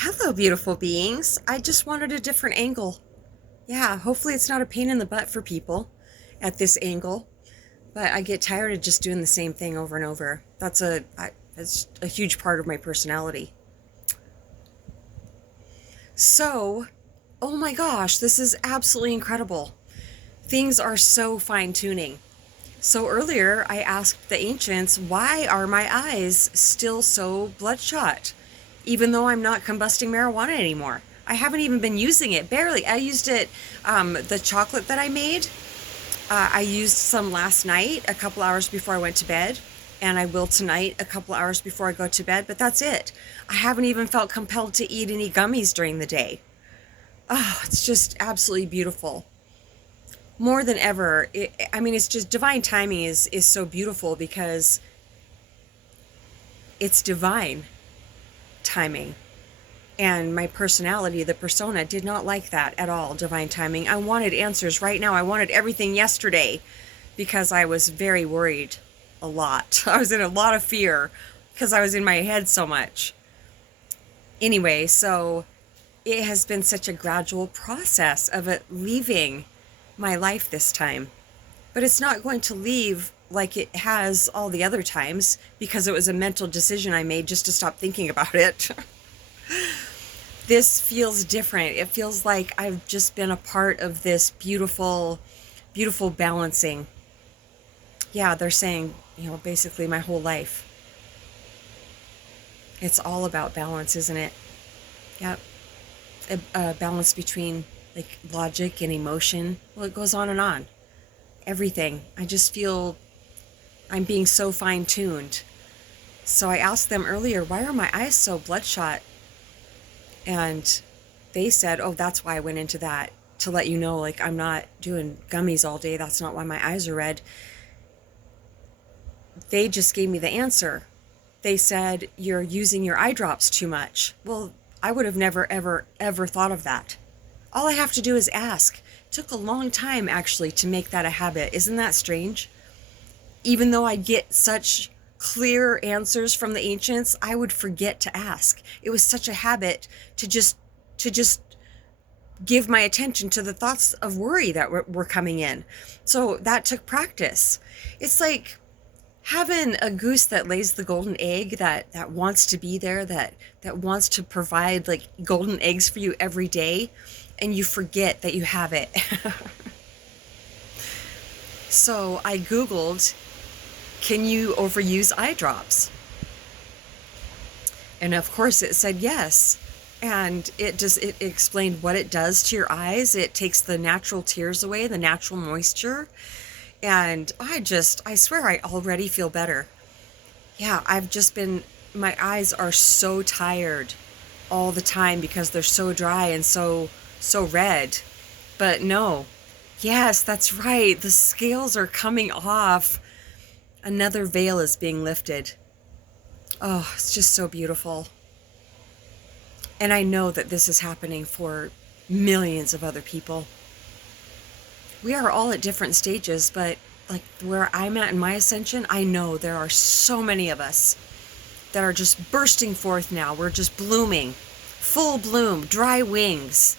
Hello, beautiful beings. I just wanted a different angle. Yeah, hopefully it's not a pain in the butt for people at this angle, but I get tired of just doing the same thing over and over. That's a huge part of my personality. So, oh my gosh, this is absolutely incredible. Things are so fine tuning. So earlier I asked the ancients, why are my eyes still so bloodshot? Even though I'm not combusting marijuana anymore. I haven't even been using it, barely. I used it, the chocolate that I made, I used some last night, a couple hours before I went to bed, and I will tonight, a couple hours before I go to bed, but that's it. I haven't even felt compelled to eat any gummies during the day. Oh, it's just absolutely beautiful. More than ever, it's just divine timing is so beautiful because it's divine timing. And my personality, the persona, did not like that at all, divine timing. I wanted answers right now. I wanted everything yesterday because I was very worried a lot. I was in a lot of fear because I was in my head so much. Anyway, so it has been such a gradual process of it leaving my life this time. But it's not going to leave like it has all the other times because it was a mental decision I made just to stop thinking about it. This feels different. It feels like I've just been a part of this beautiful, beautiful balancing. Yeah, they're saying, basically my whole life. It's all about balance, isn't it? Yep. A balance between like logic and emotion. Well, it goes on and on. Everything. I just feel I'm being so fine tuned. So I asked them earlier, why are my eyes so bloodshot? And they said, oh, that's why I went into that, to let you know, like, I'm not doing gummies all day. That's not why my eyes are red. They just gave me the answer. They said, you're using your eye drops too much. Well, I would have never, ever, ever thought of that. All I have to do is ask. It took a long time, actually, to make that a habit. Isn't that strange? Even though I get such clear answers from the ancients, I would forget to ask. It was such a habit to just give my attention to the thoughts of worry that were coming in. So that took practice. It's like having a goose that lays the golden egg, that wants to be there, that wants to provide like golden eggs for you every day, and you forget that you have it. So I Googled, can you overuse eye drops? And of course it said yes. And it explained what it does to your eyes. It takes the natural tears away, the natural moisture. And I swear I already feel better. Yeah, my eyes are so tired all the time because they're so dry and so red. But no, yes, that's right. The scales are coming off. Another veil is being lifted. Oh, it's just so beautiful. And I know that this is happening for millions of other people. We are all at different stages, but like where I'm at in my ascension, I know there are so many of us that are just bursting forth now. We're just blooming, full bloom, dry wings.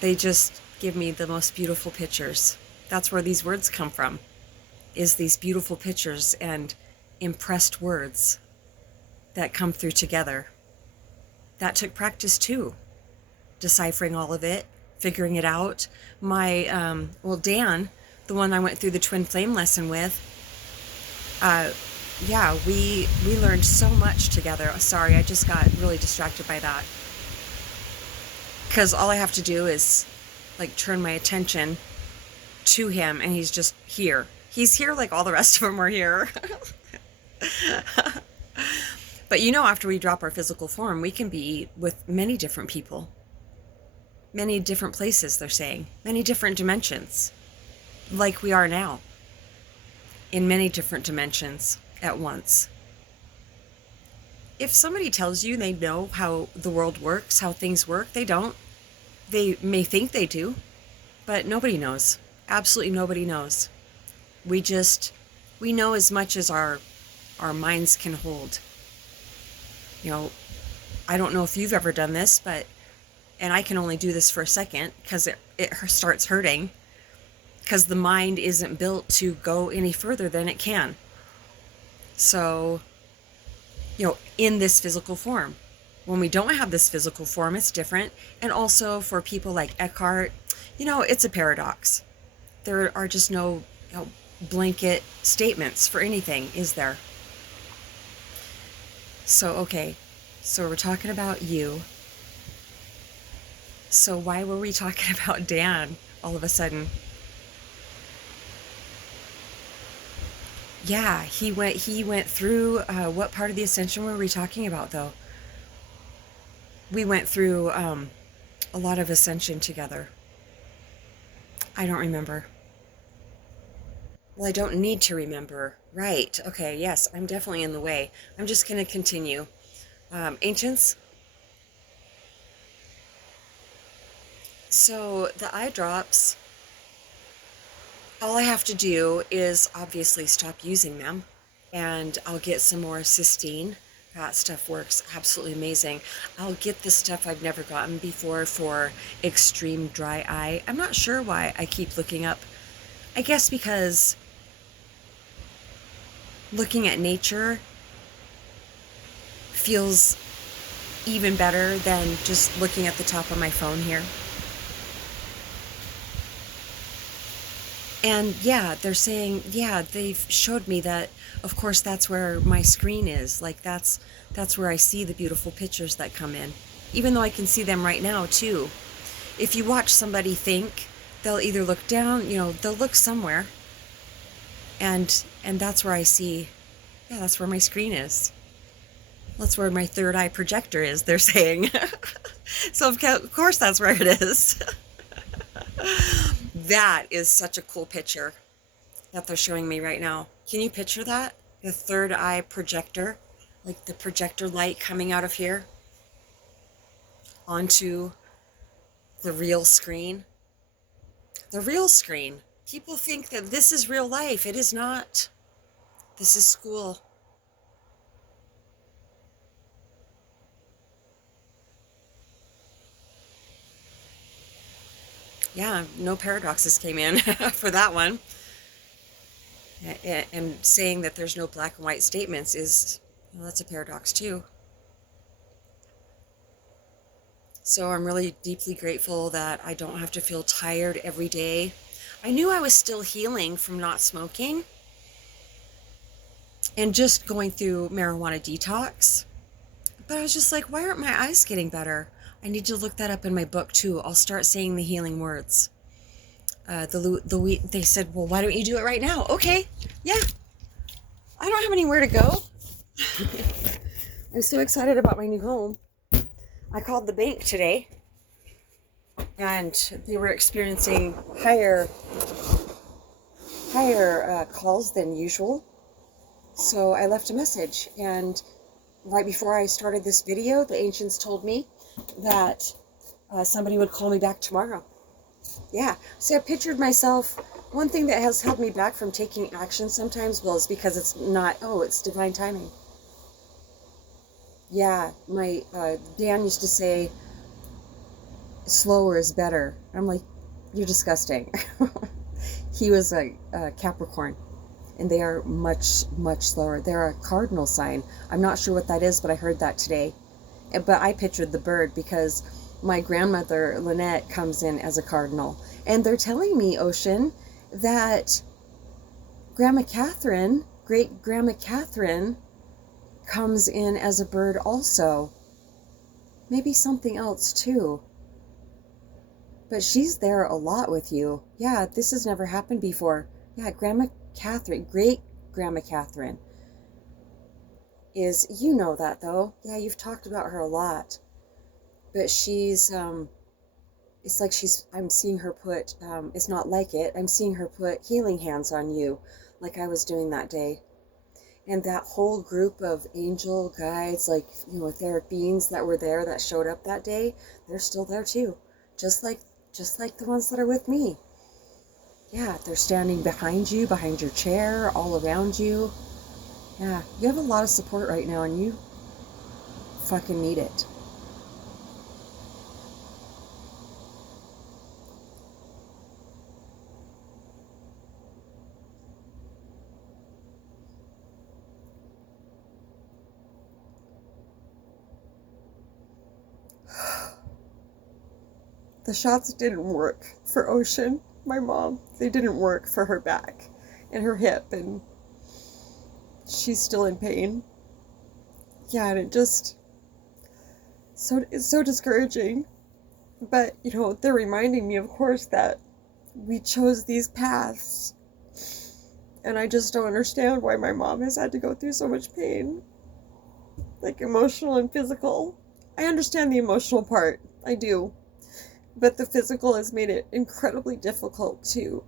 They just give me the most beautiful pictures. That's where these words come from, is these beautiful pictures and impressed words that come through together. That took practice too, deciphering all of it, figuring it out. Dan, the one I went through the twin flame lesson with, we learned so much together. Sorry, I just got really distracted by that. Because all I have to do is like turn my attention to him and he's just here. He's here like all the rest of them are here. But after we drop our physical form, we can be with many different people. Many different places, they're saying. Many different dimensions. Like we are now. In many different dimensions at once. If somebody tells you they know how the world works, how things work, they don't. They may think they do, but nobody knows. Absolutely nobody knows. We know as much as our minds can hold. I don't know if you've ever done this, and I can only do this for a second because it starts hurting because the mind isn't built to go any further than it can. So, in this physical form. When we don't have this physical form, it's different. And also for people like Eckhart, it's a paradox. There are just no blanket statements for anything, is there? So, okay, so we're talking about you. So why were we talking about Dan all of a sudden? Yeah, he went through, what part of the ascension were we talking about though? We went through a lot of ascension together. I don't remember. Well, I don't need to remember. Right. Okay. Yes, I'm definitely in the way. I'm just going to continue. Ancients. So the eye drops, all I have to do is obviously stop using them and I'll get some more cysteine. That stuff works absolutely amazing. I'll get the stuff I've never gotten before for extreme dry eye. I'm not sure why I keep looking up. I guess because looking at nature feels even better than just looking at the top of my phone here. And yeah, they're saying, yeah, they've showed me that, of course, that's where my screen is. Like that's where I see the beautiful pictures that come in. Even though I can see them right now too. If you watch somebody think, they'll either look down, they'll look somewhere. And that's where I see, yeah, that's where my screen is. That's where my third eye projector is, they're saying. So of course that's where it is. That is such a cool picture that they're showing me right now. Can you picture that? The third eye projector, like the projector light coming out of here onto the real screen. The real screen. People think that this is real life. It is not. This is school. Yeah, no paradoxes came in for that one. And saying that there's no black and white statements is, that's a paradox too. So I'm really deeply grateful that I don't have to feel tired every day. I knew I was still healing from not smoking and just going through marijuana detox. But I was just like, why aren't my eyes getting better? I need to look that up in my book too. I'll start saying the healing words. They said, well, why don't you do it right now? Okay, yeah. I don't have anywhere to go. I'm so excited about my new home. I called the bank today, and they were experiencing higher calls than usual. So I left a message, and right before I started this video, the ancients told me that somebody would call me back tomorrow. Yeah, see, I pictured myself. One thing that has held me back from taking action sometimes, well, is because it's not, it's divine timing. Yeah, my Dan used to say, slower is better. I'm like, you're disgusting. He was a Capricorn, and they are much, much slower. They're a cardinal sign. I'm not sure what that is, but I heard that today. But I pictured the bird because my grandmother, Lynette, comes in as a cardinal. And they're telling me, Ocean, that Grandma Catherine, great Grandma Catherine, comes in as a bird also. Maybe something else too. But she's there a lot with you. Yeah, this has never happened before. Yeah, Grandma Catherine, great Grandma Catherine is, that though. Yeah, you've talked about her a lot. But she's, it's like I'm seeing her put, it's not like it, I'm seeing her put healing hands on you, like I was doing that day. And that whole group of angel guides, like, etheric beings that were there that showed up that day, they're still there too. Just like the ones that are with me. Yeah, they're standing behind you, behind your chair, all around you. Yeah, you have a lot of support right now, and you fucking need it. The shots didn't work for Ocean, my mom. They didn't work for her back and her hip, and she's still in pain. Yeah, and it's so discouraging. But, they're reminding me, of course, that we chose these paths. And I just don't understand why my mom has had to go through so much pain. Like, emotional and physical. I understand the emotional part. I do. But the physical has made it incredibly difficult to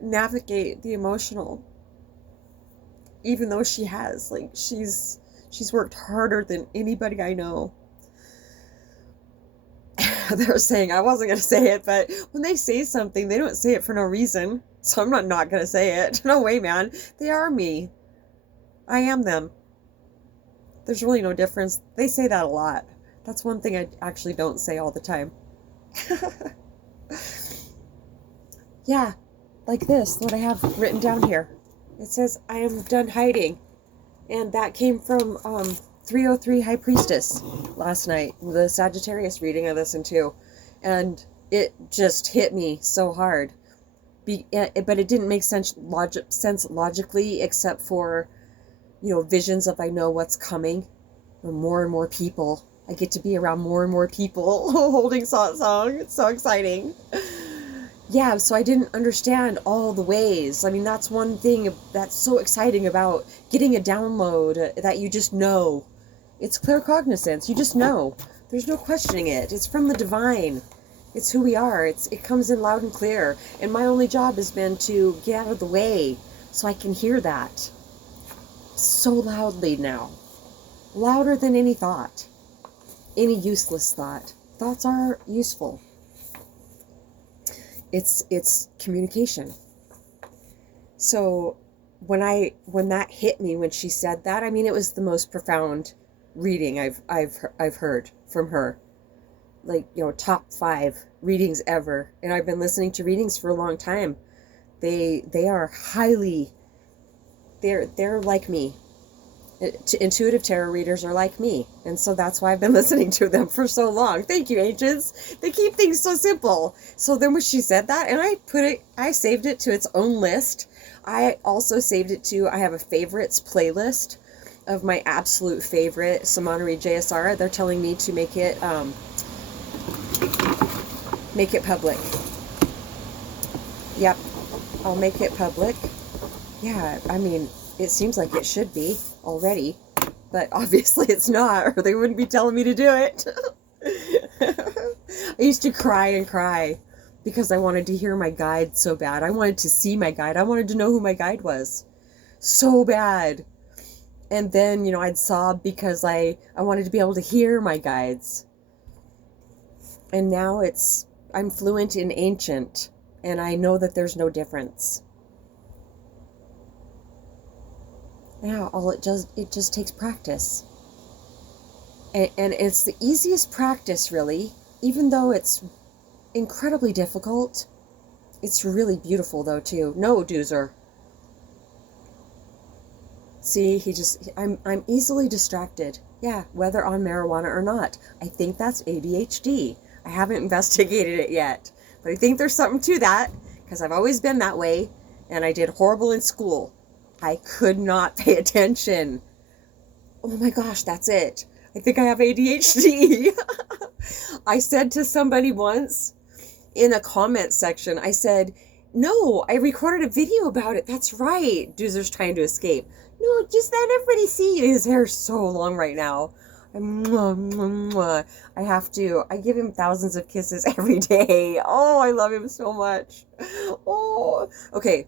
navigate the emotional. Even though she has, she's worked harder than anybody I know. They're saying, I wasn't going to say it, but when they say something, they don't say it for no reason. So I'm not going to say it. No way, man. They are me. I am them. There's really no difference. They say that a lot. That's one thing I actually don't say all the time. Yeah, like this, what I have written down here. It says, I am done hiding. And that came from 303 High Priestess last night, the Sagittarius reading I listened to. And it just hit me so hard. But it didn't make sense logically, except for, visions of I know what's coming. More and more people. I get to be around more and more people holding satsang. It's so exciting. Yeah, so I didn't understand all the ways. I mean, that's one thing that's so exciting about getting a download, that you just know. It's claircognizance. You just know. There's no questioning it. It's from the divine. It's who we are. It comes in loud and clear. And my only job has been to get out of the way so I can hear that so loudly now. Louder than any thought. Any useless thought. Thoughts are useful. It's communication. So when that hit me, when she said that, I mean, it was the most profound reading I've heard from her. Like, top 5 readings ever. And I've been listening to readings for a long time. They are highly, they're like me. Intuitive tarot readers are like me, and so that's why I've been listening to them for so long. Thank you, ancients. They keep things so simple. So then when she said that, and I saved it to its own list. I also saved it to, I have a favorites playlist of my absolute favorite Samanari JSR. They're telling me to make it public. Yep, I'll make it public. Yeah, I mean, it seems like it should be already, but obviously it's not, or they wouldn't be telling me to do it. I used to cry and cry because I wanted to hear my guide so bad. I wanted to see my guide. I wanted to know who my guide was so bad. And then, I'd sob because I wanted to be able to hear my guides. And now I'm fluent in ancient, and I know that there's no difference. Yeah, it just takes practice. And it's the easiest practice, really, even though it's incredibly difficult. It's really beautiful, though, too. No, Doozer. See, I'm easily distracted. Yeah, whether on marijuana or not. I think that's ADHD. I haven't investigated it yet. But I think there's something to that, because I've always been that way, and I did horrible in school. I could not pay attention. Oh my gosh, that's it. I think I have ADHD. I said to somebody once in a comment section, I said, no, I recorded a video about it. That's right. Doozer's trying to escape. No, just let everybody see you. His hair's so long right now. I give him thousands of kisses every day. Oh, I love him so much. Oh, okay.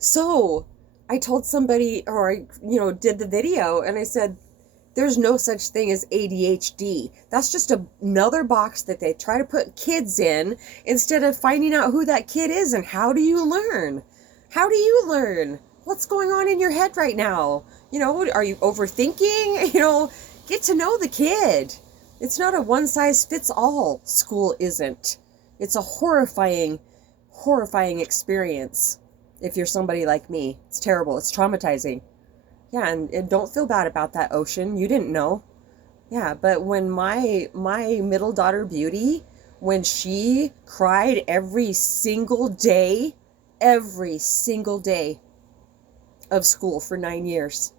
So I told somebody, or I, did the video, and I said, there's no such thing as ADHD. That's just another box that they try to put kids in instead of finding out who that kid is and how do you learn? How do you learn? What's going on in your head right now? Are you overthinking? Get to know the kid. It's not a one-size-fits-all. School isn't. It's a horrifying, horrifying experience. If you're somebody like me, it's terrible. It's traumatizing. Yeah, and don't feel bad about that, Ocean. You didn't know. Yeah, but when my middle daughter Beauty, when she cried every single day of school for 9 years.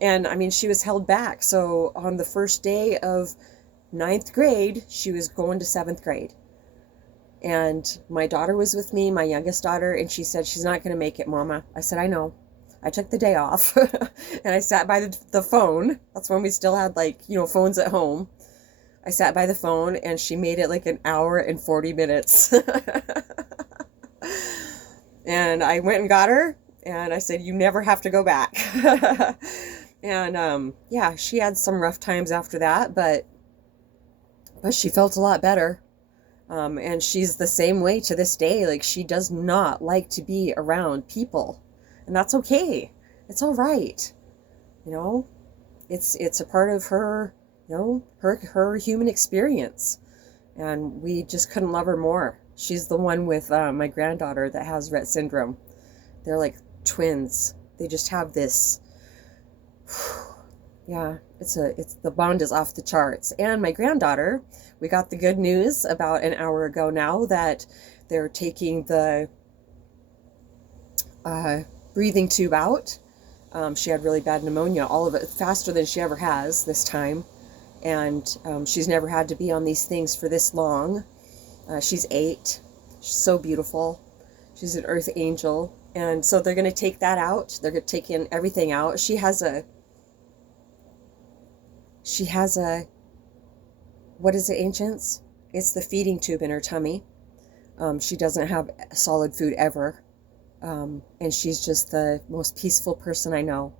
And I mean, she was held back. So on the first day of ninth grade, she was going to seventh grade. And my daughter was with me, my youngest daughter, and she said, she's not going to make it, Mama. I said, I know. I took the day off and I sat by the phone. That's when we still had phones at home. I sat by the phone and she made it like an hour and 40 minutes. And I went and got her and I said, you never have to go back. And yeah, she had some rough times after that, but she felt a lot better. And she's the same way to this day. Like, she does not like to be around people. And that's okay. It's all right. It's a part of her, her human experience. And we just couldn't love her more. She's the one with my granddaughter that has Rett syndrome. They're like twins. They just have this. Yeah, it's the bond is off the charts. And my granddaughter, we got the good news about an hour ago now that they're taking the breathing tube out. She had really bad pneumonia, all of it faster than she ever has this time. And she's never had to be on these things for this long. She's 8. She's so beautiful. She's an earth angel. And so they're going to take that out. They're going to take in everything out. She has a, what is it, ancients? It's the feeding tube in her tummy. She doesn't have solid food ever. And she's just the most peaceful person I know.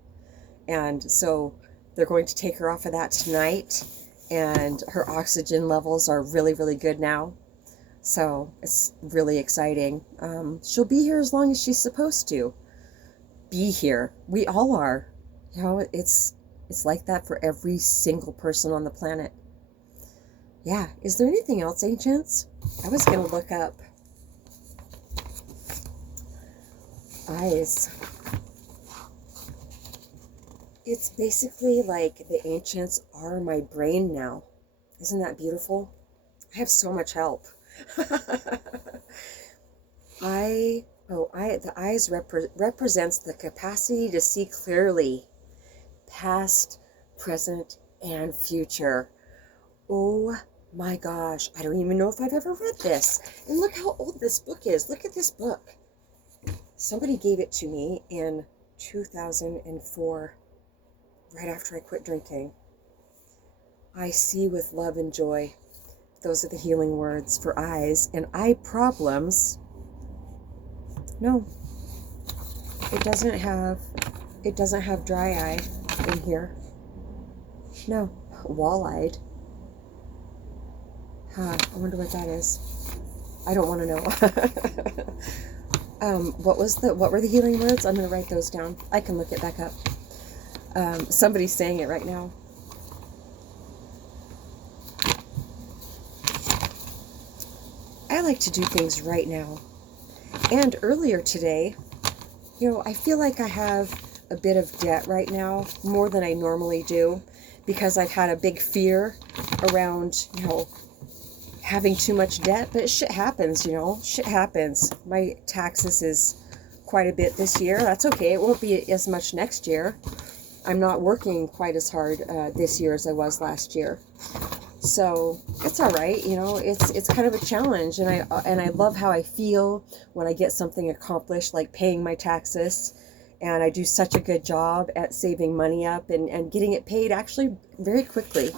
And so they're going to take her off of that tonight. And her oxygen levels are really, really good now. So it's really exciting. She'll be here as long as she's supposed to be here. We all are. It's like that for every single person on the planet. Yeah. Is there anything else, ancients? I was going to look up eyes. It's basically like the ancients are my brain now. Isn't that beautiful? I have so much help. The eyes represents the capacity to see clearly, past, present, and future. Oh my gosh, I don't even know if I've ever read this. And look how old this book is. Look at this book. Somebody gave it to me in 2004, right after I quit drinking. I see with love and joy. Those are the healing words for eyes. And eye problems, no, it doesn't have dry eye in here. No, wall-eyed. I wonder what that is. I don't want to know. What were the healing words? I'm going to write those down. I can look it back up. Somebody's saying it right now. I like to do things right now. And earlier today, I feel like I have a bit of debt right now, more than I normally do, because I've had a big fear around, having too much debt. But shit happens, shit happens. My taxes is quite a bit this year. That's okay. It won't be as much next year. I'm not working quite as hard this year as I was last year. So it's all right, it's kind of a challenge, and I love how I feel when I get something accomplished, like paying my taxes, and I do such a good job at saving money up and getting it paid actually very quickly.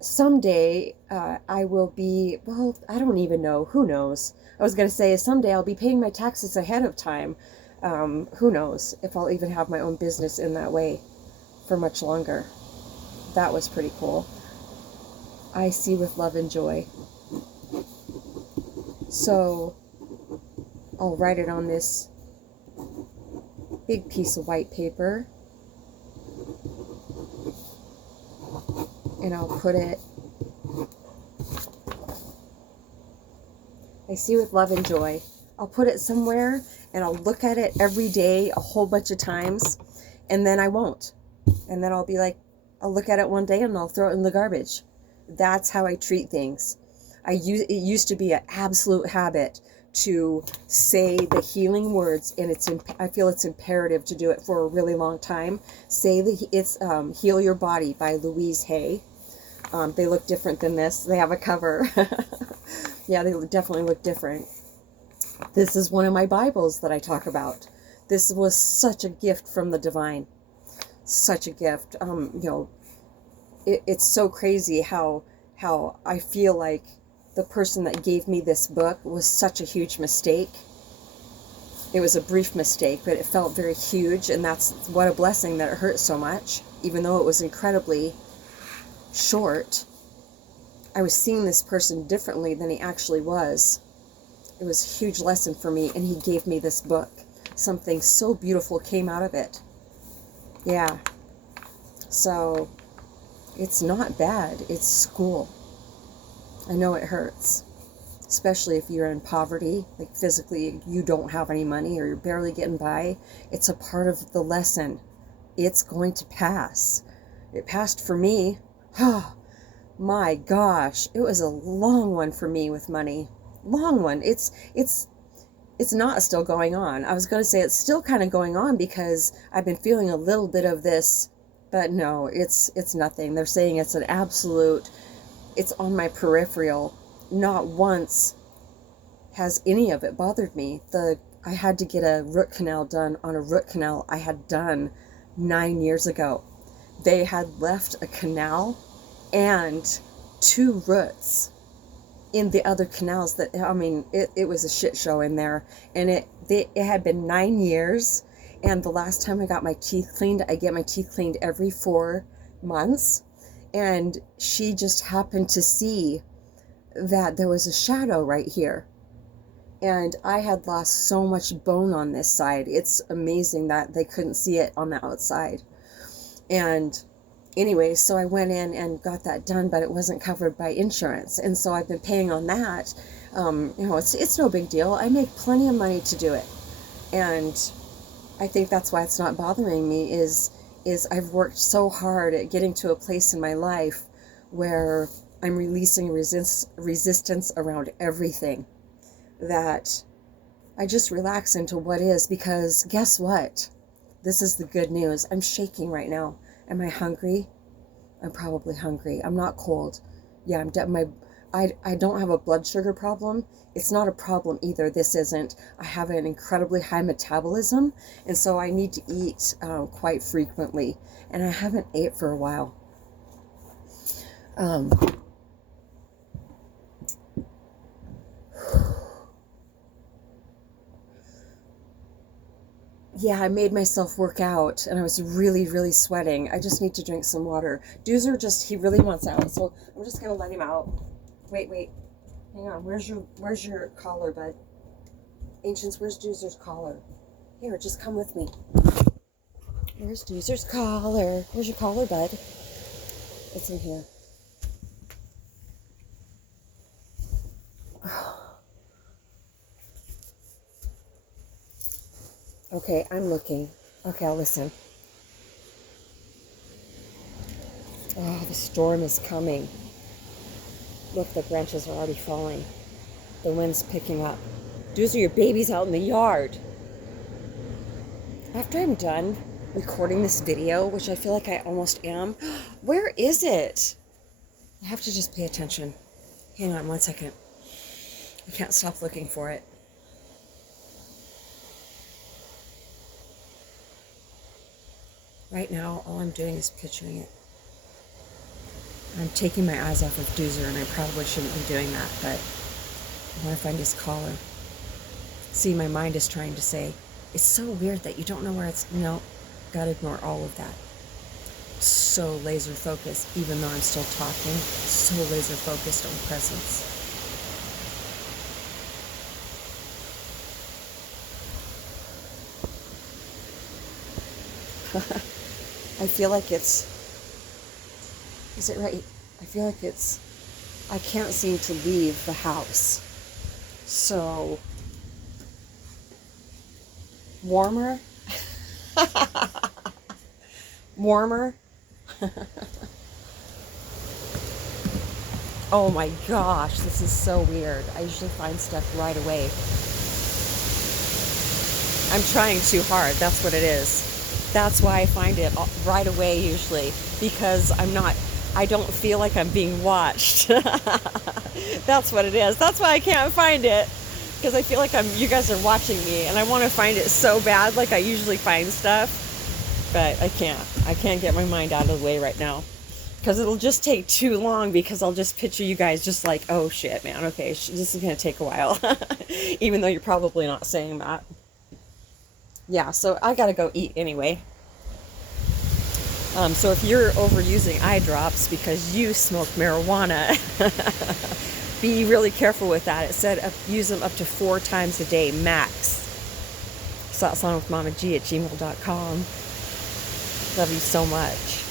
Someday I will be, well, I don't even know, who knows? I was going to say someday I'll be paying my taxes ahead of time. Who knows if I'll even have my own business in that way for much longer. That was pretty cool. I see with love and joy. So I'll write it on this big piece of white paper. and I'll put it, I see with love and joy. I'll put it somewhere and I'll look at it every day a whole bunch of times, and then I won't. And then I'll be like, I'll look at it one day and I'll throw it in the garbage. That's how I treat things. It used to be an absolute habit to say the healing words, and I feel it's imperative to do it for a really long time. It's Heal Your Body by Louise Hay. They look different than this. They have a cover. Yeah, they definitely look different. This is one of my Bibles that I talk about. This was such a gift from the divine. Such a gift. It's so crazy how I feel like the person that gave me this book was such a huge mistake. It was a brief mistake, but it felt very huge, and that's what a blessing that it hurt so much, even though it was incredibly short. I was seeing this person differently than he actually was. It was a huge lesson for me, and he gave me this book. Something so beautiful came out of it. Yeah. So, it's not bad. It's school. I know it hurts, especially if you're in poverty, like physically you don't have any money or you're barely getting by. It's a part of the lesson. It's going to pass. It passed for me. Oh, my gosh. It was a long one for me with money. Long one. It's not still going on. I was going to say it's still kind of going on because I've been feeling a little bit of this, but no, it's nothing. They're saying it's an absolute, it's on my peripheral. Not once has any of it bothered me. I had to get a root canal done on a root canal I had done 9 years ago. They had left a canal and 2 roots in the other canals that, I mean, it was a shit show in there. And it had been 9 years. And the last time I got my teeth cleaned, I get my teeth cleaned every 4 months. And she just happened to see that there was a shadow right here. And I had lost so much bone on this side. It's amazing that they couldn't see it on the outside. And anyway, so I went in and got that done, but it wasn't covered by insurance. And so I've been paying on that. It's no big deal. I make plenty of money to do it. And I think that's why it's not bothering me is I've worked so hard at getting to a place in my life where I'm releasing resistance around everything, that I just relax into what is, because guess what? This is the good news. I'm shaking right now. Am I hungry? I'm probably hungry. I'm not cold. Yeah, I don't have a blood sugar problem. It's not a problem either. This isn't. I have an incredibly high metabolism, and so I need to eat quite frequently, and I haven't ate for a while. Yeah, I made myself work out, and I was really, really sweating. I just need to drink some water. Doozer he really wants out, so I'm just going to let him out. Wait. Hang on. Where's your collar, bud? Ancients, where's Doozer's collar? Here, just come with me. Where's Doozer's collar? Where's your collar, bud? It's in here. Okay, I'm looking. Okay, I'll listen. Oh, the storm is coming. Look, the branches are already falling. The wind's picking up. Doozer, your baby's out in the yard. After I'm done recording this video, which I feel like I almost am, where is it? I have to just pay attention. Hang on 1 second. I can't stop looking for it. Right now, all I'm doing is picturing it. I'm taking my eyes off of Doozer, and I probably shouldn't be doing that, but I want to find his collar. See, my mind is trying to say, it's so weird that you don't know where it's... No, gotta ignore all of that. So laser focused, even though I'm still talking, so laser focused on presence. I feel like it's... Is it right? I feel like I can't seem to leave the house. So, warmer? Warmer? Oh my gosh, this is so weird. I usually find stuff right away. I'm trying too hard. That's what it is. That's why I find it right away usually, because I don't feel like I'm being watched. That's what it is. That's why I can't find it, because I feel like you guys are watching me, and I want to find it so bad, like I usually find stuff, but I can't. I can't get my mind out of the way right now, because it'll just take too long, because I'll just picture you guys just like, oh shit, man, okay, this is going to take a while, even though you're probably not saying that. Yeah, so I gotta go eat anyway. So if you're overusing eye drops because you smoke marijuana, be really careful with that. It said use them up to 4 times a day max. satsangwithmamaji@gmail.com. Love you so much.